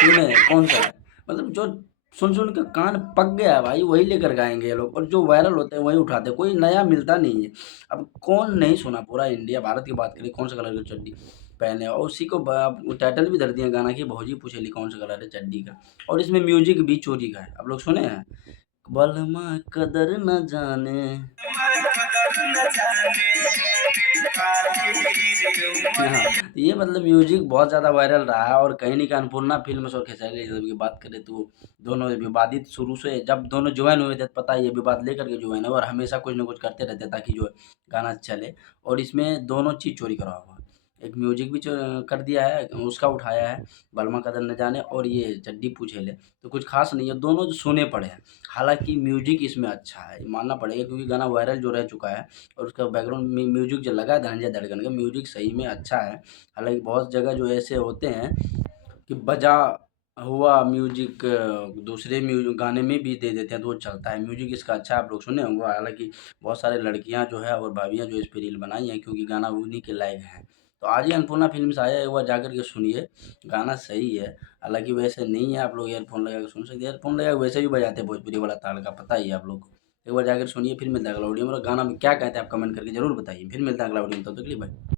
सुने कौन सा है, मतलब जो सुन सुन के कान पक गया है भाई, वही लेकर गाएंगे ये लोग, और जो वायरल होते हैं वही उठाते हैं, कोई नया मिलता नहीं है। अब कौन नहीं सुना, पूरा इंडिया भारत की बात करें, कौन सा कलर की चड्डी पहने, और उसी को टाइटल भी धर दिया गाना की, भौजी पूछेली कौन सा कलर है चड्डी का। और इसमें म्यूजिक भी चोरी का है, आप लोग सुने हैं, बलमा कदर न जाने। हाँ, ये मतलब म्यूजिक बहुत ज़्यादा वायरल रहा है, और कहीं नहीं कहीं अन्नपूर्णा फ़िल्म्स और खेसारी लाल की बात करें तो दोनों विवादित शुरू से, जब दोनों ज्वाइन हुए थे तो पता है ये विवाद लेकर के ज्वाइन है, और हमेशा कुछ ना कुछ करते रहते हैं ताकि जो है गाना चले। और इसमें दोनों चीज़ चोरी करा हुआ है, एक म्यूजिक भी कर दिया है, उसका उठाया है बलमा कदर न जाने, और ये चड्डी पूछे ले, तो कुछ खास नहीं है, दोनों जो सुने पड़े हैं। हालांकि म्यूजिक इसमें अच्छा है, मानना पड़ेगा, क्योंकि गाना वायरल जो रह चुका है, और उसका बैकग्राउंड म्यूजिक जो लगा है धनंजय धड़कन का, म्यूजिक सही में अच्छा है। हालांकि बहुत जगह जो ऐसे होते हैं कि बजा हुआ म्यूजिक दूसरे म्यूजिक गाने में भी दे देते हैं तो वो चलता है, म्यूजिक इसका अच्छा है, आप लोग सुने होंगे। हालांकि बहुत सारे लड़कियां जो है और भाभियां जो इस पे रील बनाई हैं, क्योंकि गाना उन्हीं के लायक है। तो आज ही अन्नपूर्णा फिल्म से आया है, एक बार जाकर के सुनिए, गाना सही है। हालांकि वैसे नहीं है, आप लोग ईयरफोन लगा के सुन सकते हैं, ईयरफोन लगा के वैसे भी बजाते हैं भोजपुरी वाला ताल का, पता ही है आप लोग को। एक बार जाकर सुनिए, फिर मिलता है अगला वीडियो में। गाना में क्या कहते हैं आप कमेंट करके जरूर बताइए, फिर मिलता है अगला वीडियो में, तब तक के लिए बाय।